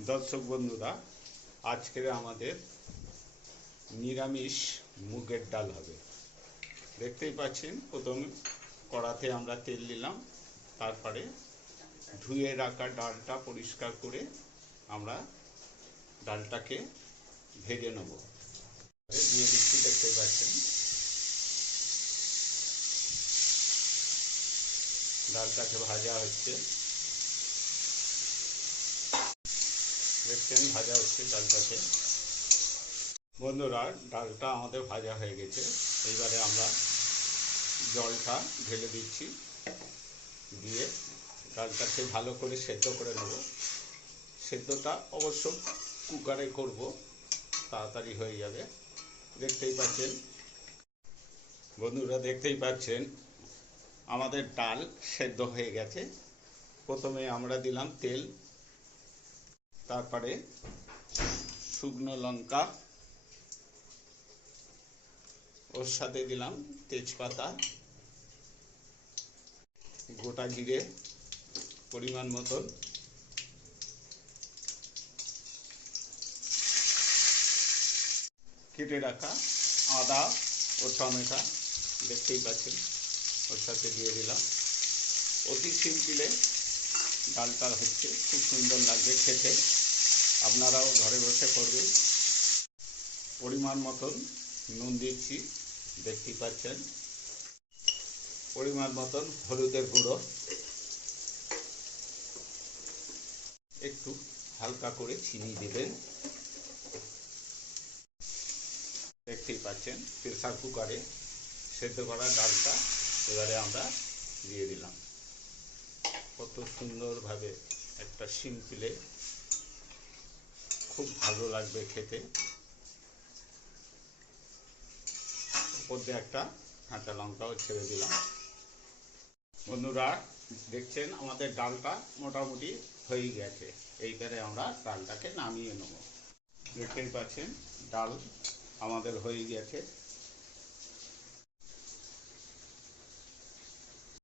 দর্শক বন্ধুরা, আজকের আমাদের নিরামিষ মুগের ডাল হবে। দেখতেই পাচ্ছেন, প্রথম কড়াতে আমরা তেল দিলাম, তারপরে ধুয়ে রাখা ডালটা পরিষ্কার করে আমরা ডালটাকে ভেজে নেব। দিয়ে দিচ্ছি, দেখতেই পাচ্ছেন ডালটাকে ভাজা হচ্ছে। দেখছেন ভাজা হচ্ছে ডালটাকে। বন্ধুরা, ডালটা আমাদের ভাজা হয়ে গেছে। এইবারে আমরা জলটা ঢেলে দিচ্ছি, দিয়ে ডালটাকে ভালো করে সেদ্ধ করে নেব। সেদ্ধটা অবশ্য কুকারে করব, তাড়াতাড়ি হয়ে যাবে। দেখতেই পাচ্ছেন বন্ধুরা, দেখতেই পাচ্ছেন আমাদের ডাল সেদ্ধ হয়ে গেছে। প্রথমে আমরা দিলাম তেল, তারপরে শুকনো লঙ্কা, ওর সাথে দিলাম তেজপাতা, গোটা জিরে পরিমাণ মতন, কেটে রাখা আদা ও টমেটো দেখতেই পাচ্ছেন ওর সাথে দিয়ে দিলাম। অতি সিম্পলে ডালটা হচ্ছে, খুব সুন্দর লাগবে খেতে। আপনারাও ঘরে বসে করবেন। পরিমাণ মতন নুন দিচ্ছি, দেখতেই পাচ্ছেন। পরিমাণ মতন হলুদের গুঁড়ো, একটু হালকা করে চিনি দেবেন। দেখতেই পাচ্ছেন প্রেসার কুকারে সেদ্ধ করা ডালটা এবারে আমরা দিয়ে দিলাম। কত সুন্দরভাবে একটা সিম্পলে খুব ভালো লাগবে খেতে। উপর দিয়ে একটা কাঁচা লঙ্কাও ছেড়ে দিলাম। বন্ধুরা, দেখছেন আমাদের ডালটা মোটামুটি হয়ে গেছে। এইবারে আমরা ডালটাকে নামিয়ে নেব। দেখতেই পাচ্ছেন ডাল আমাদের হয়ে গেছে।